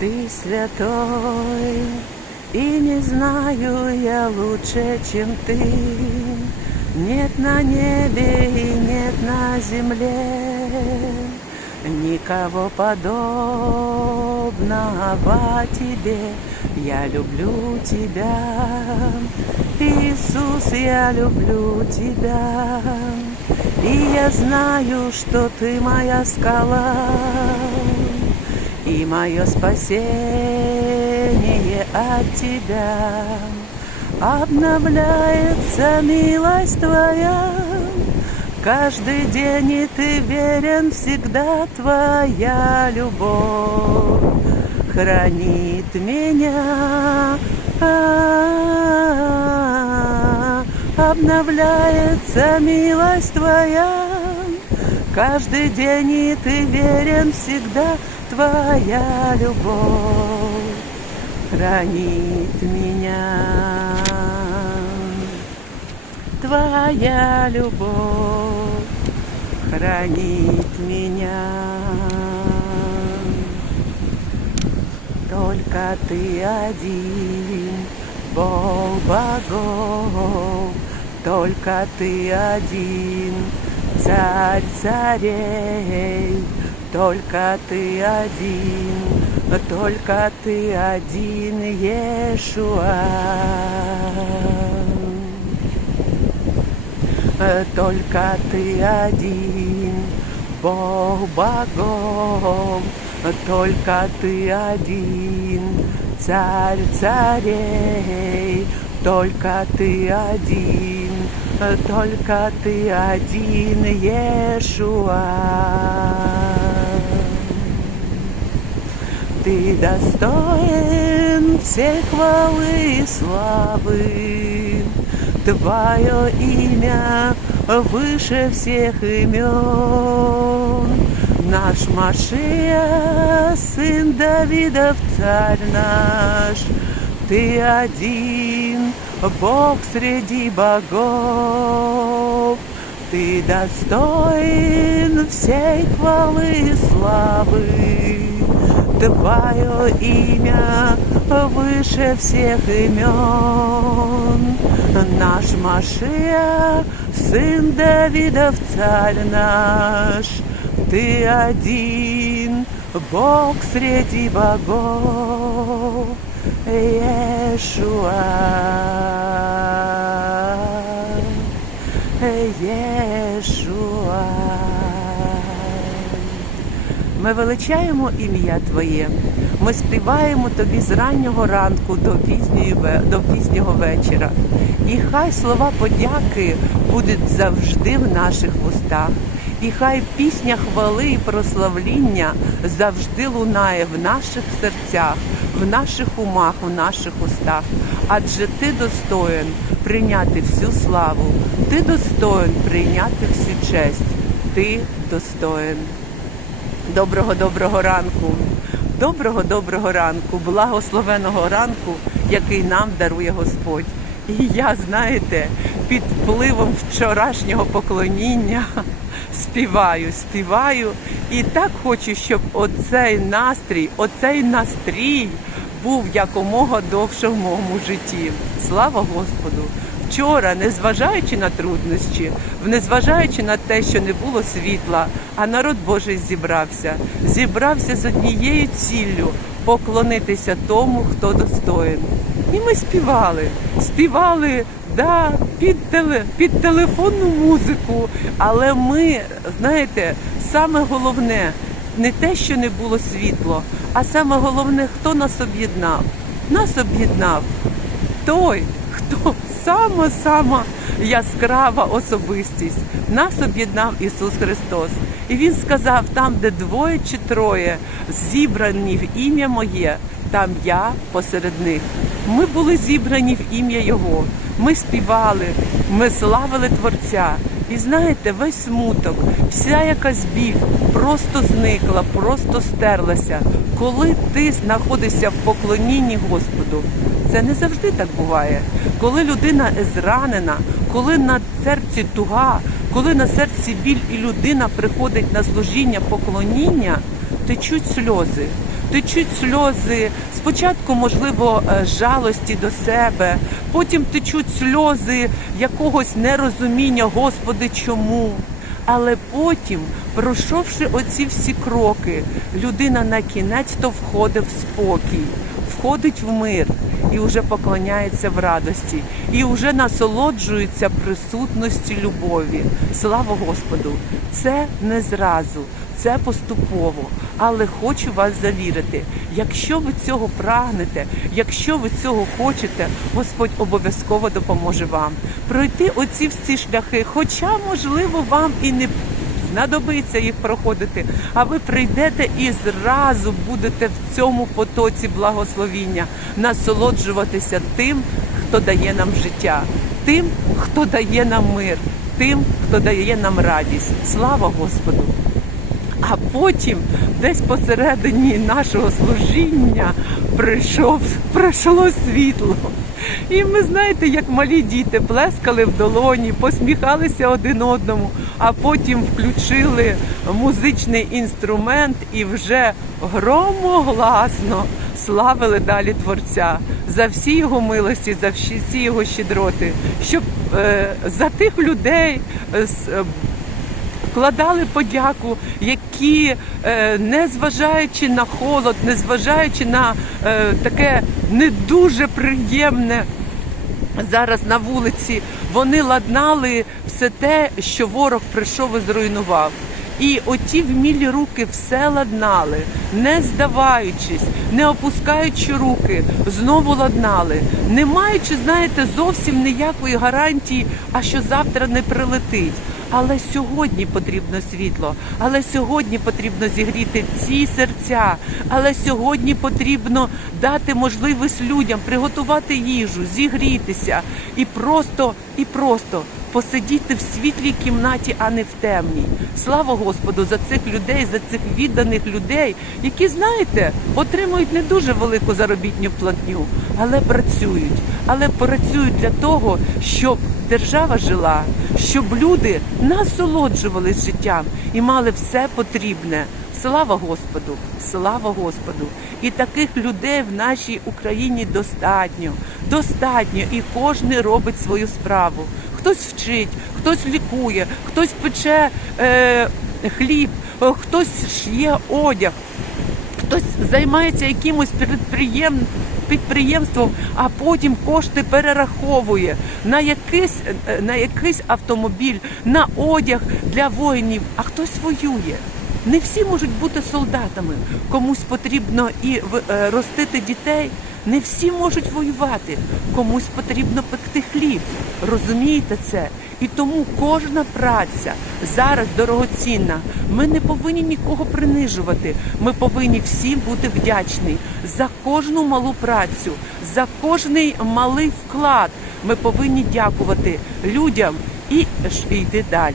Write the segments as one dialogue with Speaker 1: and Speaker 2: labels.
Speaker 1: ты святой, и не знаю я лучше, чем ты. Нет на небе и нет на земле никого подобного тебе. Я люблю тебя, Иисус, я люблю тебя. И я знаю, что ты моя скала и мое спасение от тебя. Обновляется милость твоя, каждый день и ты верен всегда твоя любовь хранит меня. Обновляется милость твоя, каждый день и ты верен всегда твоя любовь хранит меня. Твоя любовь хранит меня. Только ты один, Бог богов, только ты один, царь царей, только ты один, только ты один, Иешуа. Только ты один, Бог богов, только ты один, царь царей, только ты один, только ты один, Иешуа. Ты достоин всей хвалы и славы, Твое имя выше всех имен. Наш Машия, сын Давидов, царь наш, Ты один, Бог среди богов. Ты достоин всей хвалы и славы. Твое имя выше всех имен. Наш Машия, сын Давидов, царь наш, Ты один, Бог среди богов, Иешуа. Ми величаємо ім'я Твоє, ми співаємо Тобі з раннього ранку до, пізньої, до пізнього вечора. І хай слова подяки будуть завжди в наших вустах. І хай пісня хвали і прославління завжди лунає в наших серцях, в наших умах, в наших устах. Адже ти достоин прийняти всю славу, ти достоин прийняти всю честь, ти достоин. Доброго доброго ранку. Доброго доброго ранку, благословеного ранку, який нам дарує Господь. І я, знаєте, під впливом вчорашнього поклоніння співаю, співаю. І так хочу, щоб оцей настрій, оцей настрій був якомога довше в моєму житті. Слава Господу! Вчора, незважаючи на труднощі, незважаючи на те, що не було світла, а народ Божий зібрався, зібрався з однією ціллю поклонитися тому, хто достоин. І ми співали, співали да, під, теле, під телефонну музику. Але ми, знаєте, саме головне не те, що не було світло, а саме головне, хто нас об'єднав. Нас об'єднав той, хто сама-сама яскрава особистість. Нас об'єднав Ісус Христос. І Він сказав, там, де двоє чи троє зібрані в ім'я моє, там я посеред них. Ми були зібрані в ім'я Його. Ми співали, ми славили Творця. І знаєте, весь смуток, вся якась біль просто зникла, просто стерлася. Коли ти знаходишся в поклонінні Господу, це не завжди так буває. Коли людина зранена, коли на серці туга, коли на серці біль і людина приходить на служіння поклоніння, течуть сльози. течуть сльози. Спочатку, можливо, е, жалості до себе, потім течуть сльози якогось нерозуміння, Господи, чому? Але потім, пройшовши оці всі кроки, людина на кінець то входить в спокій, входить в мир і вже поклоняється в радості, і вже насолоджується присутності любові. Слава Господу! Це не зразу, це поступово. Але хочу вас завірити, якщо ви цього прагнете, якщо ви цього хочете, Господь обов'язково допоможе вам пройти оці всі шляхи. Хоча, можливо, вам і не знадобиться їх проходити, а ви прийдете і зразу будете в цьому потоці благословіння насолоджуватися тим, хто дає нам життя, тим, хто дає нам мир, тим, хто дає нам радість. Слава Господу! А потім, десь посередині нашого служіння, прийшов, прийшло світло. І ми знаєте, як малі діти плескали в долоні, посміхалися один одному, а потім включили музичний інструмент і вже громогласно славили далі Творця за всі його милості, за всі його щедроти, щоб е, за тих людей. е, з- е, вкладали подяку, які, е, не зважаючи на холод, не зважаючи на е, таке не дуже приємне зараз на вулиці, вони ладнали все те, що ворог прийшов і зруйнував. І оті вмілі руки все ладнали, не здаваючись, не опускаючи руки, знову ладнали, не маючи, знаєте, зовсім ніякої гарантії, а що завтра не прилетить. Але сьогодні потрібно світло, але сьогодні потрібно зігріти ці серця, але сьогодні потрібно дати можливість людям приготувати їжу, зігрітися. І просто, і просто посидіти в світлій кімнаті, а не в темній. Слава Господу за цих людей, за цих відданих людей, які, знаєте, отримують не дуже велику заробітню платню, але працюють, але працюють для того, щоб держава жила, щоб люди насолоджувались життям і мали все потрібне. Слава Господу! Слава Господу! І таких людей в нашій Україні достатньо, достатньо, і кожен робить свою справу. Хтось вчить, хтось лікує, хтось пече е, хліб, е, хтось шиє одяг, хтось займається якимось підприєм... підприємством, а потім кошти перераховує на якийсь, е, на якийсь автомобіль, на одяг для воїнів, а хтось воює. Не всі можуть бути солдатами. Комусь потрібно і е, ростити дітей. Не всі можуть воювати. Комусь потрібно пекти хліб. Розумієте це? І тому кожна праця зараз дорогоцінна. Ми не повинні нікого принижувати. Ми повинні всім бути вдячні за кожну малу працю, за кожний малий вклад. Ми повинні дякувати людям і йти далі.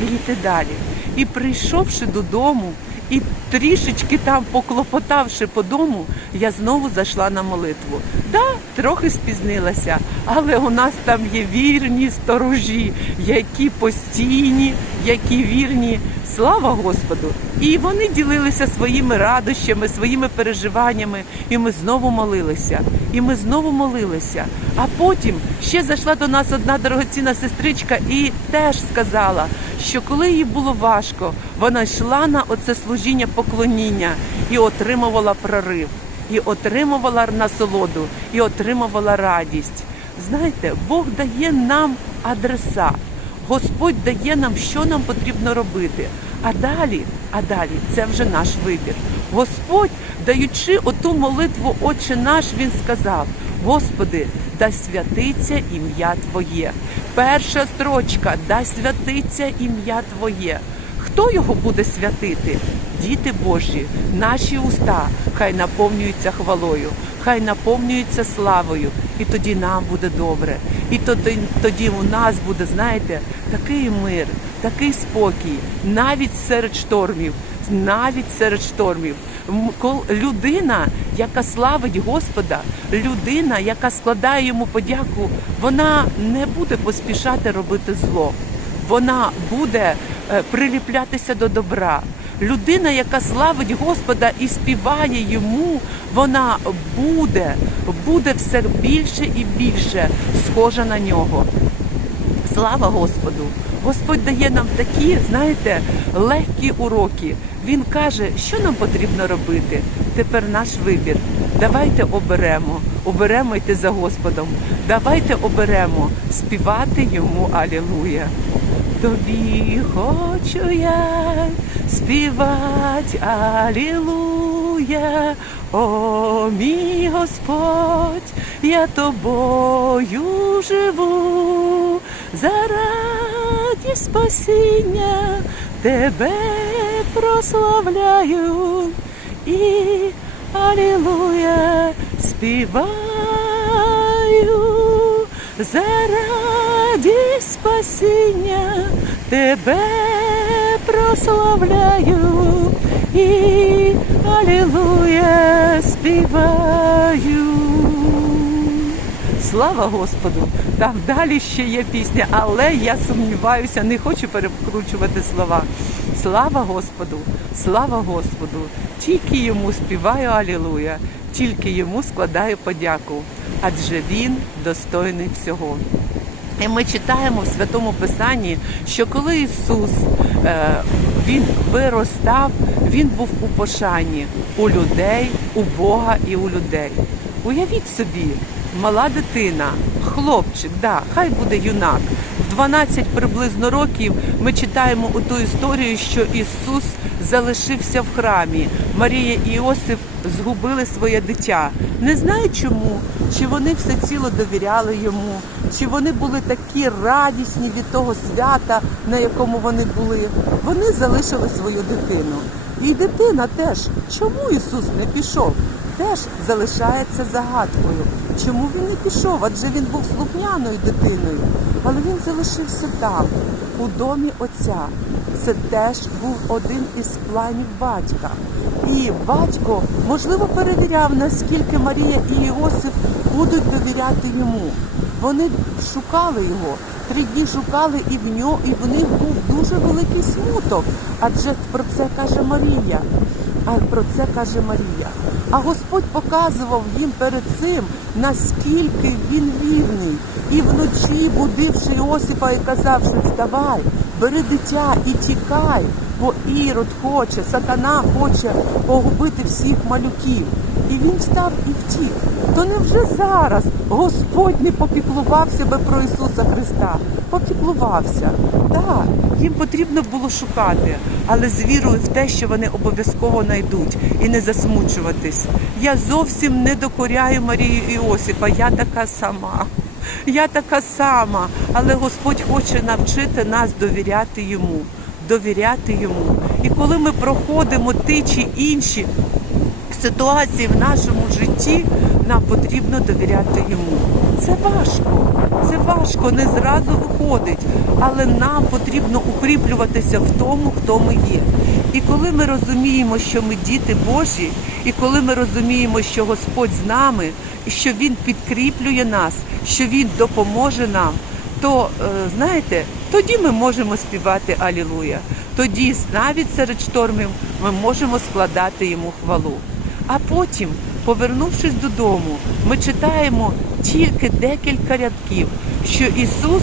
Speaker 1: І йти далі. І прийшовши додому, і трішечки там поклопотавши по дому, я знову зайшла на молитву. Да, трохи спізнилася, але у нас там є вірні сторожі, які постійні, які вірні. Слава Господу! І вони ділилися своїми радощами, своїми переживаннями, і ми знову молилися. І ми знову молилися. А потім ще зайшла до нас одна дорогоцінна сестричка і теж сказала, що коли їй було важко, вона йшла на оце служіння поклоніння і отримувала прорив, і отримувала насолоду, і отримувала радість. Знаєте, Бог дає нам адреса. Господь дає нам, що нам потрібно робити. А далі, а далі це вже наш вибір. Господь, даючи оту молитву Отче наш, Він сказав: Господи, да святиться ім'я Твоє. Перша строчка, да святиться ім'я Твоє. Хто його буде святити? Діти Божі, наші уста хай наповнюються хвалою, хай наповнюються славою, і тоді нам буде добре. І тоді, тоді у нас буде, знаєте, такий мир, такий спокій, навіть серед штормів, навіть серед штормів. Людина, яка славить Господа, людина, яка складає йому подяку, вона не буде поспішати робити зло вона буде е, приліплятися до добра. Людина, яка славить Господа і співає йому, вона буде, буде все більше і більше схожа на нього. Слава Господу! Господь дає нам такі, знаєте, легкі уроки. Він каже, що нам потрібно робити. Тепер наш вибір. Давайте оберемо, оберемо йти за Господом. Давайте оберемо співати йому Алілуя. Тобі хочу я співати Алілуя, о мій Господь, я тобою живу, заради спасіння. Тебе прославляю і Алілуя співаю заради спасіння тебе прославляю і Алілуя співаю. Слава Господу! Там далі ще є пісня, але я сумніваюся, не хочу перекручувати слова. Слава Господу! Слава Господу! Тільки йому співаю Алілуя, тільки йому складаю подяку, адже він достойний всього. І ми читаємо в Святому Писанні, що коли Ісус е, він виростав, він був у пошані у людей, у Бога і у людей. Уявіть собі, мала дитина, хлопчик, да, хай буде юнак. В 12 приблизно років ми читаємо у ту історію, що Ісус залишився в храмі. Марія і Іосиф згубили своє дитя. Не знаю чому, чи вони все ціло довіряли йому, чи вони були такі радісні від того свята, на якому вони були. Вони залишили свою дитину. І дитина теж, чому Ісус не пішов? Теж залишається загадкою. Чому він не пішов? Адже він був слухняною дитиною, але він залишився там, у домі отця. Це теж був один із планів батька. І батько, можливо, перевіряв, наскільки Марія і Іосиф будуть довіряти йому. Вони шукали його, три дні шукали, і в нього, і в них був дуже великий смуток. Адже про це каже Марія. А про це каже Марія. А Господь показував їм перед цим, наскільки він вірний. І вночі, будивши Іосифа і казавши, вставай, бери дитя і тікай, бо Ірод хоче, сатана хоче погубити всіх малюків. І він встав і втік. То невже зараз Господь не попіклувався би про Ісуса Христа? Попіклувався. Так, їм потрібно було шукати, але з вірою в те, що вони обов'язково знайдуть і не засмучуватись. Я зовсім не докоряю Марію Іосифа, я така сама. Я така сама, але Господь хоче навчити нас довіряти йому, довіряти йому. І коли ми проходимо ті чи інші ситуації в нашому житті, нам потрібно довіряти йому. Це важко, це важко, не зразу виходить, але нам потрібно укріплюватися в тому, хто ми є. І коли ми розуміємо, що ми діти Божі, і коли ми розуміємо, що Господь з нами, що Він підкріплює нас, що Він допоможе нам, то е, знаєте, тоді ми можемо співати Алілуя. Тоді навіть серед штормів ми можемо складати йому хвалу. А потім, повернувшись додому, ми читаємо тільки декілька рядків, що Ісус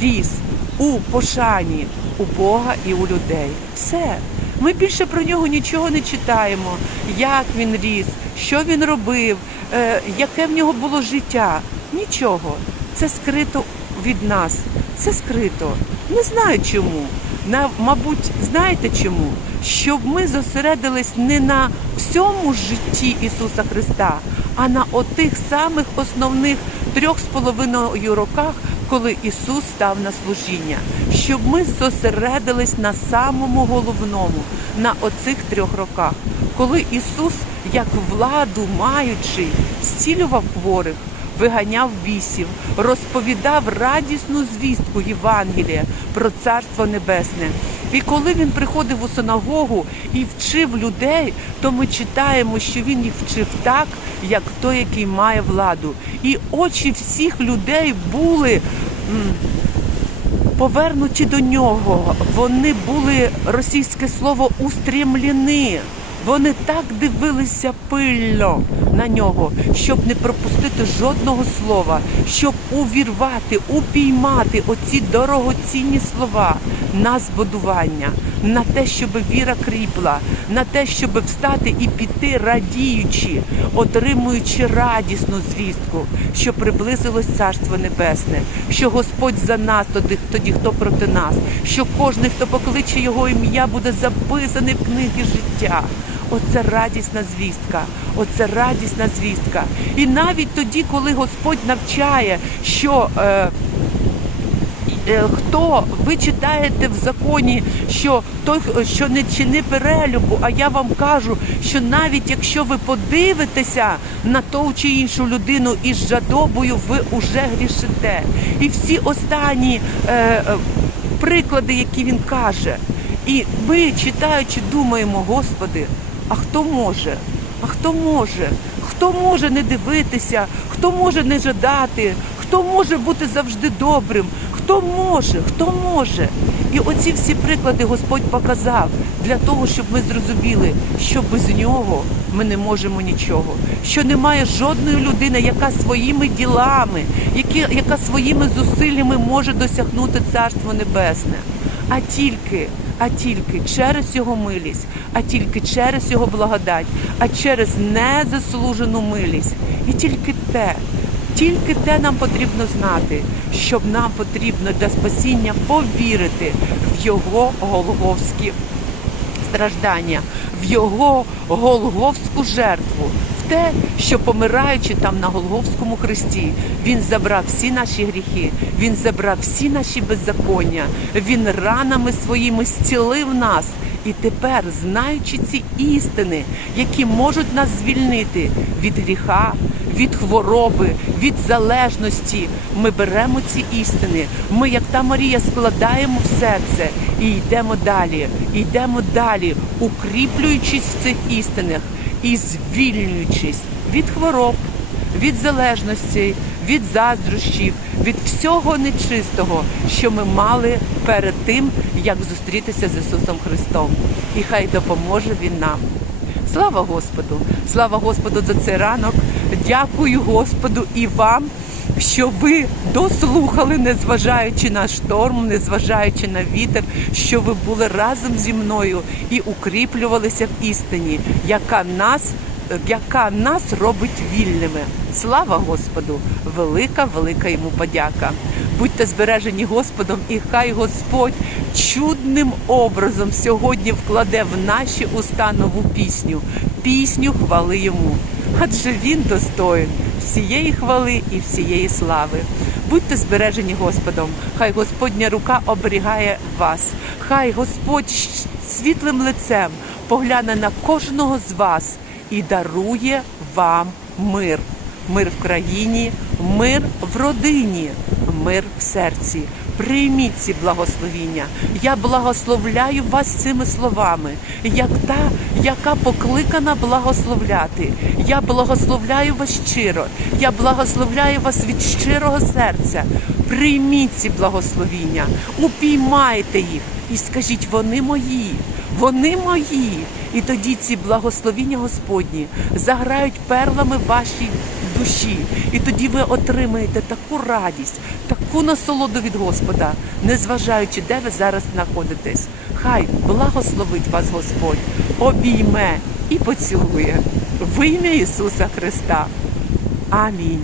Speaker 1: ріс у пошані у Бога і у людей. Все. Ми більше про нього нічого не читаємо, як він ріс, що він робив, е, яке в нього було життя. Нічого. Це скрито від нас. Це скрито. Не знаю чому. На, мабуть, знаєте чому? Щоб ми зосередились не на всьому житті Ісуса Христа, а на отих самих основних трьох з половиною роках, коли Ісус став на служіння, щоб ми зосередились на самому головному, на оцих трьох роках, коли Ісус, як владу маючи, зцілював хворих, виганяв бісів, розповідав радісну звістку Євангелія про Царство Небесне. І коли він приходив у синагогу і вчив людей, то ми читаємо, що він їх вчив так, як той, який має владу. І очі всіх людей були повернуті до нього, вони були російське слово устрімлені. Вони так дивилися пильно на нього, щоб не пропустити жодного слова, щоб увірвати, упіймати оці дорогоцінні слова на збудування, на те, щоб віра кріпла, на те, щоб встати і піти радіючи, отримуючи радісну звістку, що приблизилось Царство Небесне, що Господь за нас, тоді, тоді хто проти нас, що кожен, хто покличе його ім'я, буде записаний в книги життя. Оце радісна звістка, оце радісна звістка. І навіть тоді, коли Господь навчає, що е, е, хто ви читаєте в законі, що той, що не чини перелюбу, а я вам кажу, що навіть якщо ви подивитеся на ту чи іншу людину із жадобою, ви уже грішите. І всі останні е, приклади, які він каже. І ми, читаючи, думаємо, Господи, а хто може? А хто може? Хто може не дивитися? Хто може не жадати? Хто може бути завжди добрим? Хто може? Хто може? І оці всі приклади Господь показав для того, щоб ми зрозуміли, що без нього ми не можемо нічого. Що немає жодної людини, яка своїми ділами, яка своїми зусиллями може досягнути Царство Небесне, а тільки а тільки через його милість, а тільки через його благодать, а через незаслужену милість. І тільки те, тільки те нам потрібно знати, щоб нам потрібно для спасіння повірити в його голговські страждання, в його голговську жертву. Те, що помираючи там на Голговському хресті, він забрав всі наші гріхи, він забрав всі наші беззаконня, він ранами своїми зцілив нас. І тепер, знаючи ці істини, які можуть нас звільнити від гріха, від хвороби, від залежності, ми беремо ці істини. Ми, як та Марія, складаємо в серце і йдемо далі, йдемо далі, укріплюючись в цих істинах і звільнюючись від хвороб, від залежності, від заздрощів, від всього нечистого, що ми мали перед тим, як зустрітися з Ісусом Христом. І хай допоможе Він нам. Слава Господу! Слава Господу за цей ранок. Дякую Господу і вам, що ви дослухали, незважаючи на шторм, незважаючи на вітер, що ви були разом зі мною і укріплювалися в істині, яка нас яка нас робить вільними. Слава Господу! Велика, велика йому подяка. Будьте збережені Господом, і хай Господь чудним образом сьогодні вкладе в наші уста нову пісню, пісню хвали йому. Адже він достоїн всієї хвали і всієї слави. Будьте збережені Господом, хай Господня рука оберігає вас, хай Господь світлим лицем погляне на кожного з вас і дарує вам мир. Мир в країні, мир в родині, мир в серці. Прийміть ці благословіння. Я благословляю вас цими словами, як та, яка покликана благословляти. Я благословляю вас щиро. Я благословляю вас від щирого серця. Прийміть ці благословіння, упіймайте їх і скажіть, вони мої, вони мої. І тоді ці благословіння Господні заграють перлами вашій душі. І тоді ви отримаєте таку радість, таку насолоду від Господа, незважаючи, де ви зараз знаходитесь. Хай благословить вас Господь, обійме і поцілує в ім'я Ісуса Христа. Амінь.